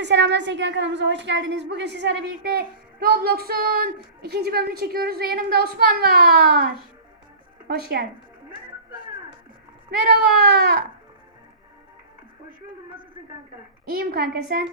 Herkese selamlar sevgili kanalımıza hoş geldiniz. Bugün sizlerle birlikte Roblox'un ikinci bölümünü çekiyoruz ve yanımda Osman var. Hoş geldin. Merhaba. Hoş buldum. Nasılsın kanka? İyiyim kanka sen?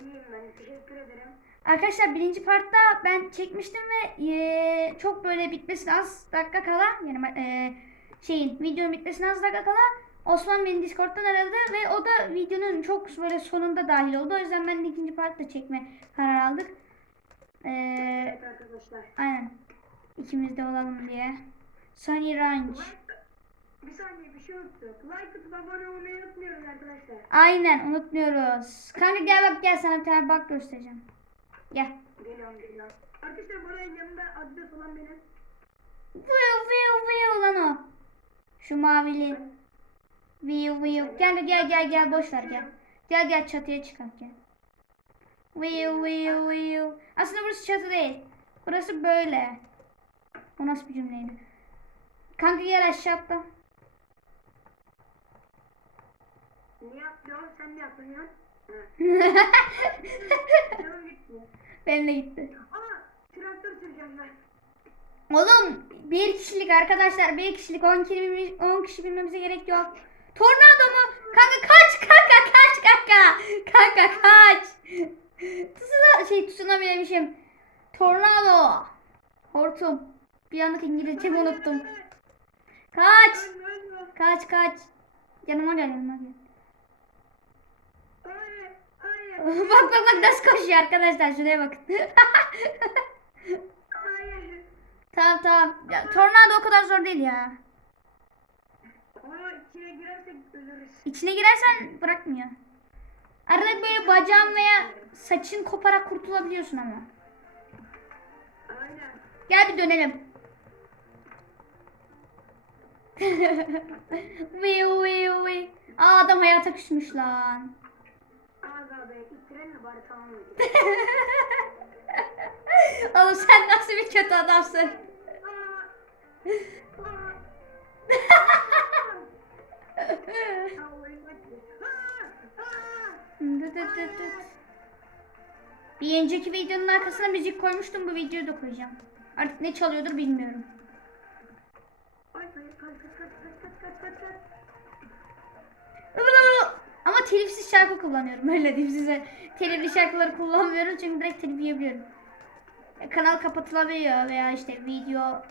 İyiyim ben. Teşekkür ederim. Arkadaşlar birinci partta ben çekmiştim ve eee, çok böyle bitmesine az dakika kala yani eee, şeyin videonun bitmesine az dakika kala Osman beni Discord'dan aradı ve o da videonun çok böyle sonunda dahil oldu. O yüzden ben de ikinci partta çekme karar aldık. Eee Evet arkadaşlar. aynen. İkimiz de olalım diye. Sunny Ranch. Bir saniye bir şey unuttuk. Like atıp abone olmayı unutmuyoruz arkadaşlar. Aynen unutmuyoruz. Kanka gel bak gel sana bir tane bak göstereceğim. Gel. Geliyorum geliyorum. Arkadaşlar buraya yanımda Adidas olan benim. Vıyo vıyo vıyo lan o. Şu mavili. Vıyo vıyo. Gel gel gel gel boş ver gel. Gel gel çatıya çıkart gel. Vıyo vıyo vıyo. Aslında burası çatı değil. Burası böyle. O nasıl bir cümleydi? Kanka gel aşağı atla. Niye yapıyorsun? Sen ne yapıyorsun? Benimle gitti. Ama traktör süreceğim ben. Oğlum bir kişilik arkadaşlar bir kişilik 10 kişi, 10 kişi bilmemize gerek yok. Tornado mu? Kanka kaç kanka kaç kanka. Kanka kaç. Tsunami şey tsunami demişim. Tornado. Hortum. Bir anlık İngilizcemi unuttum. Kaç. Kaç kaç. Yanıma gel yanıma gel. Bak bak bak nasıl koşuyor arkadaşlar şuraya bakın. Tamam tamam. Ya, tornado o kadar zor değil ya. Ama içine girersek ölürüz. İçine girersen bırakmıyor. Arada böyle bacağın veya saçın koparak kurtulabiliyorsun ama. Aynen. Gel bir dönelim. Viu viu viu. Aa adam hayata küsmüş lan. Aga be ittirelim bari tamam mı? Oğlum sen nasıl bir kötü adamsın. Dıt. Bir önceki videonun arkasına müzik koymuştum bu videoyu da koyacağım. Artık ne çalıyordur bilmiyorum. Ama telifsiz şarkı kullanıyorum. Öyle diyeyim size. Telifli şarkıları kullanmıyorum çünkü direkt telif yiyebiliyorum. Kanal kapatılabiliyor veya işte video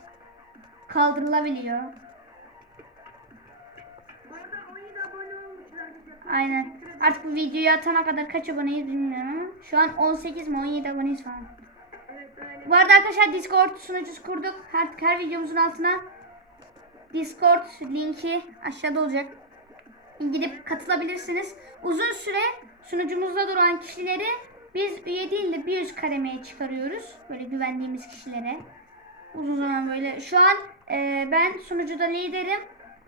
kaldırılabiliyor. Aynen. Artık bu videoyu atana kadar kaç aboneyiz bilmiyorum şu an 18 mi 17 aboneyiz falan. Bu arada arkadaşlar Discord sunucusu kurduk. Her, her videomuzun altına Discord linki aşağıda olacak. Gidip katılabilirsiniz. Uzun süre sunucumuzda duran kişileri biz üye değil de bir üst kademeye çıkarıyoruz. Böyle güvendiğimiz kişilere. Uzun zaman böyle. Şu an e, ben sunucuda liderim.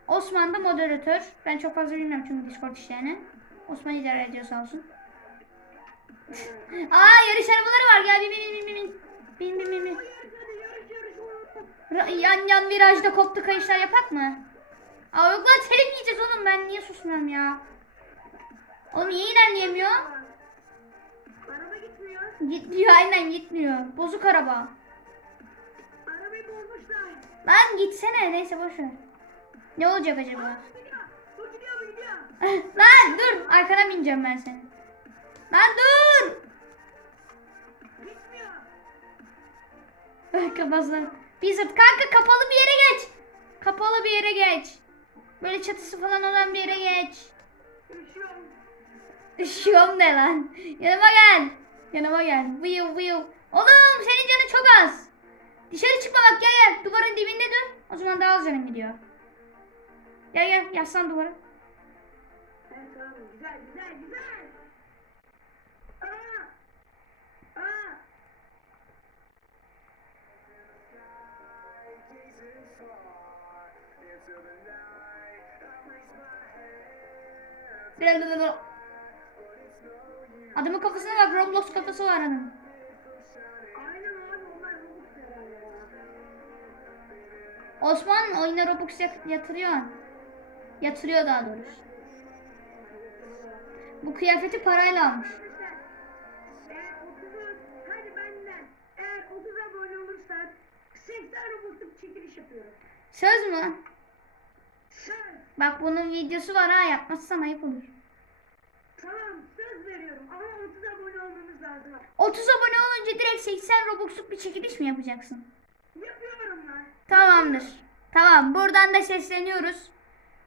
Osman da moderatör. Ben çok fazla bilmiyorum çünkü Discord işlerini. Osman idare ediyor sağ olsun. Aa yarış arabaları var. Gel bin bin bin bin bin. Bin bin bin bin. Yan yan virajda koptu kayışlar yapak mı? Aa yok lan telif yiyeceğiz oğlum ben niye susmuyorum ya? Oğlum niye ilerleyemiyor? Araba gitmiyor. Gitmiyor aynen gitmiyor. Bozuk araba. Arabayı bozmuşlar. Lan gitsene neyse boş ver. Ne olacak acaba? Bu gidiyor bu gidiyor. Lan dur arkana bineceğim ben senin. Lan dur. Gitmiyor. Kafasına. Bizzat kanka kapalı bir yere geç. Kapalı bir yere geç. Böyle çatısı falan olan bir yere geç. Üşüyorum. Üşüyorum ne lan? Yanıma gel. Yanıma gel. Vıyu vıyu. Oğlum senin canın çok az. Dışarı çıkma bak gel gel. Duvarın dibinde dur. O zaman daha az canın gidiyor. Gel gel yaslan duvara. Evet abi güzel güzel güzel. Aa. Aa. Adamın kafasına bak Roblox kafası var adamın. Osman oyuna Robux yat- yatırıyor. Yatırıyor daha doğrusu. Bu kıyafeti parayla almış. Söz mü? Söz. Bak bunun videosu var ha yapmazsan ayıp olur. Tamam söz veriyorum ama 30 abone olmamız lazım. 30 abone olunca direkt 80 Robux'luk bir çekiliş mi yapacaksın? Yapıyorum ben. Tamamdır. Yapıyorum. Tamam buradan da sesleniyoruz.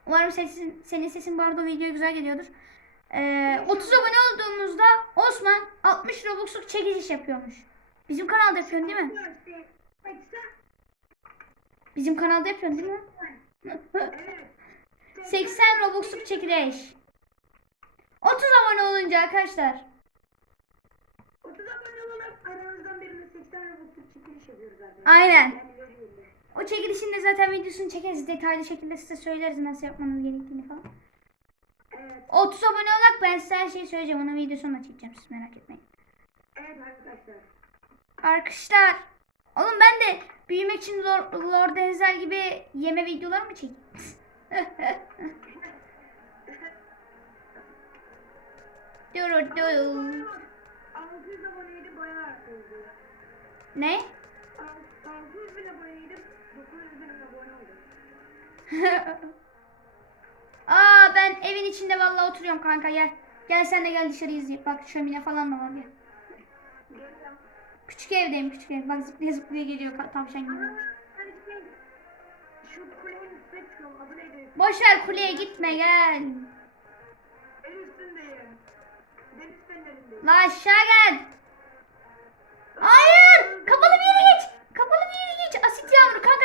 Umarım sesin, senin sesin bu arada videoya güzel geliyordur. Ee, 30 abone olduğumuzda Osman 60 Robux'luk çekiliş yapıyormuş. Bizim kanalda yapıyorsun değil mi? Bizim kanalda yapıyorsun değil mi? Evet. 80 Robux'luk çekiliş. 30 abone olunca arkadaşlar. 30 abone olup aranızdan birine 80 Robux'luk çekiliş yapıyoruz zaten. Aynen. O çekilişin de zaten videosunu çekeriz. Detaylı şekilde size söyleriz nasıl yapmanız gerektiğini falan. Evet. 30 abone olak ben size her şeyi söyleyeceğim. Onun videosunu da çekeceğim siz merak etmeyin. Evet arkadaşlar. Arkadaşlar. Oğlum ben de büyümek için Lord, Lord Denzel gibi yeme videoları mı çekeyim? Duru duru. 600 aboneydi bayağı arttırdı. Ne? 600 bin aboneydi 900 bin abone oldu. Aa ben evin içinde vallahi oturuyorum kanka gel. Gel sen de gel dışarı izleyip bak şömine falan da var gel. Küçük evdeyim küçük ev. Bak zıplaya zıplaya geliyor tavşan gibi. Şu kulenin kuleye gitme gel. En. La aşağı gel. Hayır. Kapalı bir yere geç. Kapalı bir yere geç. Asit yağmuru kanka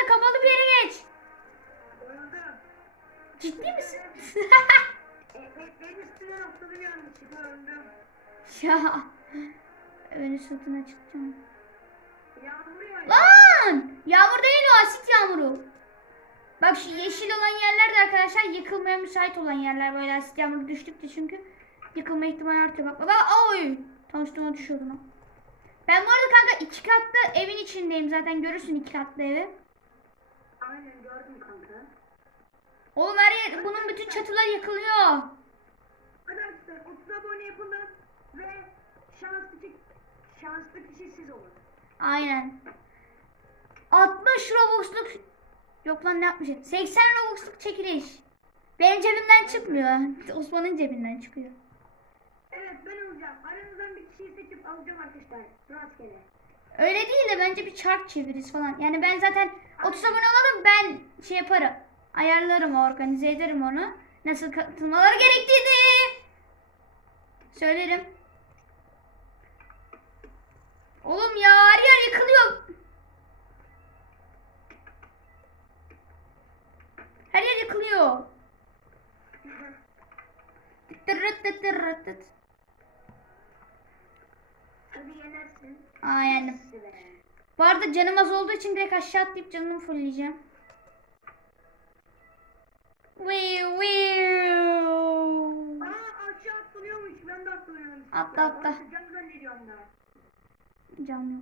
atladım yanlışlıkla öldüm. ya. Öyle sırtına çıkacağım. Yağmur yağıyor. Lan! Yağmur değil o asit yağmuru. Bak şu yeşil olan yerler de arkadaşlar yıkılmaya müsait olan yerler. Böyle asit yağmuru düştükçe çünkü yıkılma ihtimali artıyor. Bak bak oy! Tanıştığıma düşüyordu lan. Ben bu arada kanka iki katlı evin içindeyim zaten görürsün iki katlı evi. Aynen gördüm kanka. Oğlum her yer, bunun bütün çatılar yıkılıyor. Arkadaşlar 30 abone yapalım ve şanslı, ki- şanslı kişi siz olun. Aynen. 60 Robux'luk Yok lan ne yapmışım? 80 Robux'luk çekiliş. Benim cebimden çıkmıyor. Osman'ın cebinden çıkıyor. Evet ben olacağım. Aranızdan bir kişiyi seçip alacağım arkadaşlar. Rastgele. Öyle değil de bence bir çark çeviririz falan. Yani ben zaten 30 abone olalım ben şey yaparım. Ayarlarım, organize ederim onu. Nasıl katılmaları gerektiğini söylerim. Oğlum ya her yer yıkılıyor. Her yer yıkılıyor. Tırırt. Hadi yenersin. Aa yendim. Bu arada canım az olduğu için direkt aşağı atlayıp canımı fullleyeceğim. Wiu wiu. Aa aşağı atlanıyormuş. Ben de atlanıyorum. Atla, atla. Cam zannediyorum da. Can yok.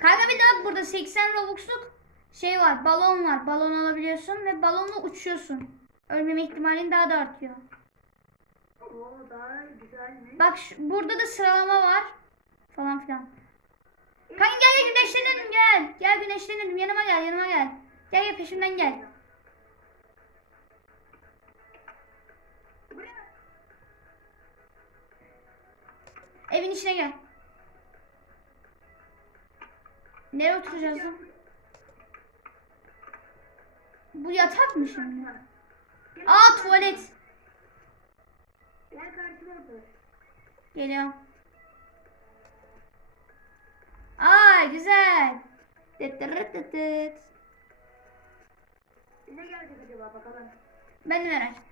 Kanka bir de bak burada 80 Robux'luk şey var, balon var. Balon alabiliyorsun ve balonla uçuyorsun. Ölmeme ihtimalin daha da artıyor. Oo daha güzelmiş. Bak şu- burada da sıralama var. Falan filan. Kanka gel gel güneşlenelim gel. Gel güneşlenelim yanıma gel yanıma gel. Gel gel peşimden gel. Evin içine gel. Nereye oturacağız lan? Bu yatak mı şimdi? Aa tuvalet. Gel karşıma otur. Geliyorum. Aa güzel. Tıt tıt tıt. Ne gelecek acaba bakalım. Ben de merak.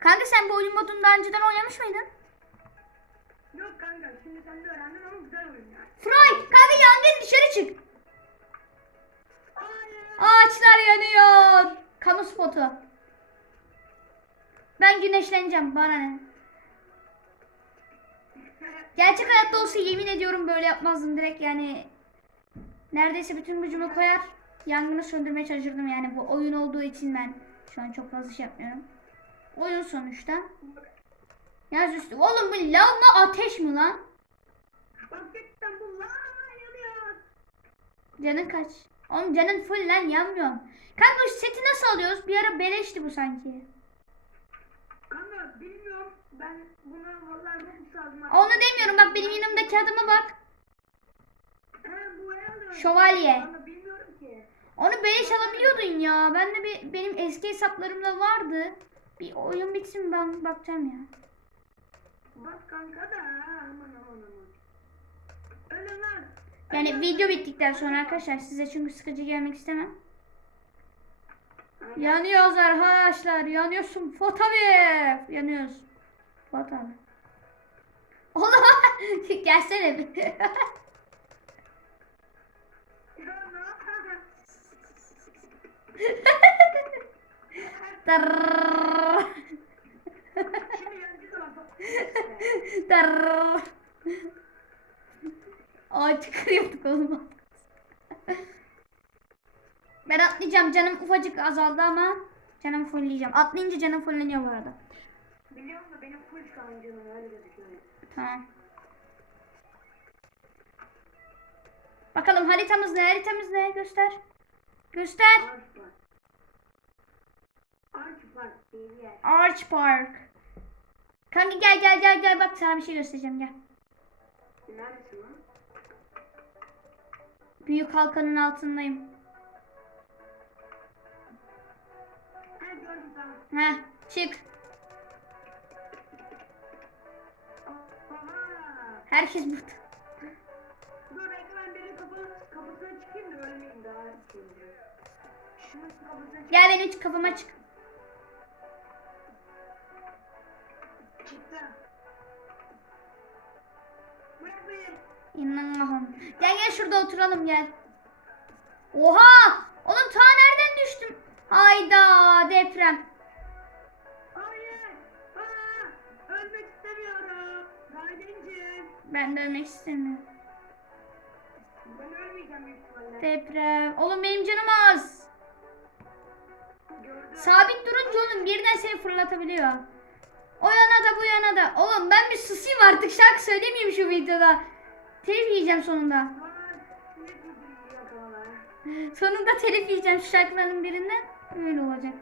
Kanka sen bu oyun modunu daha önceden oynamış mıydın? Yok kanka şimdi sen de öğrendin ama güzel oyun yani. Fry kanka yangın dışarı çık. Ağaçlar yanıyor. Kamu spotu. Ben güneşleneceğim bana ne? Gerçek hayatta olsa yemin ediyorum böyle yapmazdım direkt yani neredeyse bütün gücümü koyar yangını söndürmeye çalışırdım yani bu oyun olduğu için ben şu an çok fazla şey yapmıyorum. Oyun sonuçta. Yaz üstü. Oğlum bu lav mı ateş mi lan? Cidden bu lava yanıyor. Canın kaç? Oğlum canın full lan yanmıyorum. Kanka bu seti nasıl alıyoruz? Bir ara beleşti bu sanki. Kanka bilmiyorum. Ben buna vallahi Robux aldım. Onu demiyorum bak benim yanımdaki adıma bak. Şövalye. Kanka bilmiyorum ki. Onu beleş alabiliyordun ya. Ben de bir, benim eski hesaplarımda vardı. Bir oyun bitsin ben bakacağım ya. Bak kanka da aman aman aman. Ölün lan. Yani Ölün. video bittikten sonra arkadaşlar size çünkü sıkıcı gelmek istemem. Yanıyoruz arkadaşlar. Yanıyorsun abi. Yanıyoruz. Abi. Oğlum gelsene bir. Zaman. Tırrrr. Ay çıkarıyorduk oğlum. Ben atlayacağım. Canım ufacık azaldı ama canım fullleyeceğim. Atlayınca canım fullleniyor bu arada. Biliyorum da benim full şu an canım öyle gözüküyor. Tamam. Bakalım haritamız ne? Haritamız ne? Göster. Göster. Arch Park. Arch Park diye bir yer. Arch Park. Kanka gel gel gel gel bak sana bir şey göstereceğim gel. Neresi lan? Büyük halkanın altındayım. He gördüm tamam. Heh çık. Aha. Herkes burada. Dur bekle ben birinin kapı, kapısına çıkayım da ölmeyeyim daha. Şunun kapısına. Gel benim kafama çık. Çıktı. Bırak beni. İnanamam. Gel gel şurada oturalım gel. Oha! Oğlum ta nereden düştüm? Hayda deprem. Hayır. Aa, ölmek istemiyorum. Ben de ölmek istemiyorum. Ben ölmeyeceğim büyük ihtimalle. Deprem. Oğlum benim canım az. Gördüm. Sabit durunca oğlum birden seni fırlatabiliyor. O yana da bu yana da. Oğlum ben bir susayım artık şarkı söylemeyeyim şu videoda. Telif yiyeceğim sonunda. Sonunda telif yiyeceğim şu şarkıların birinden. Öyle olacak.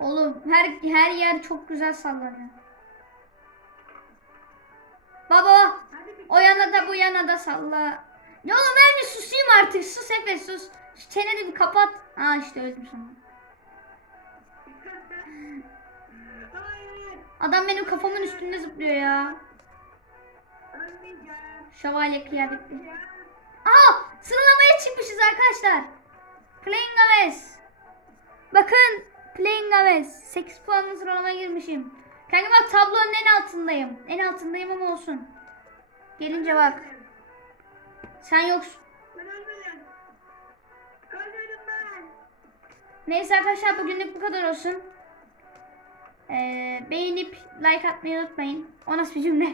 Oğlum her her yer çok güzel sallanıyor. Baba o yana da bu yana da salla. Ya oğlum ben bir susayım artık. Sus Efe sus. Şu çeneni bir kapat. Aa işte öldüm sonra. Adam benim kafamın üstünde zıplıyor ya. Şövalye kıyafetli. Ya. Aa sıralamaya çıkmışız arkadaşlar. Playing Aves. Bakın Playing Aves. 8 puanlı sıralamaya girmişim. Kanka bak tablonun en altındayım. En altındayım ama olsun. Gelince bak. Sen yoksun. Neyse arkadaşlar bugünlük bu kadar olsun. Ee, beğenip like atmayı unutmayın. O nasıl bir cümle?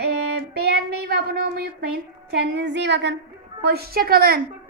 Ee, beğenmeyi ve abone olmayı unutmayın. Kendinize iyi bakın. Hoşçakalın.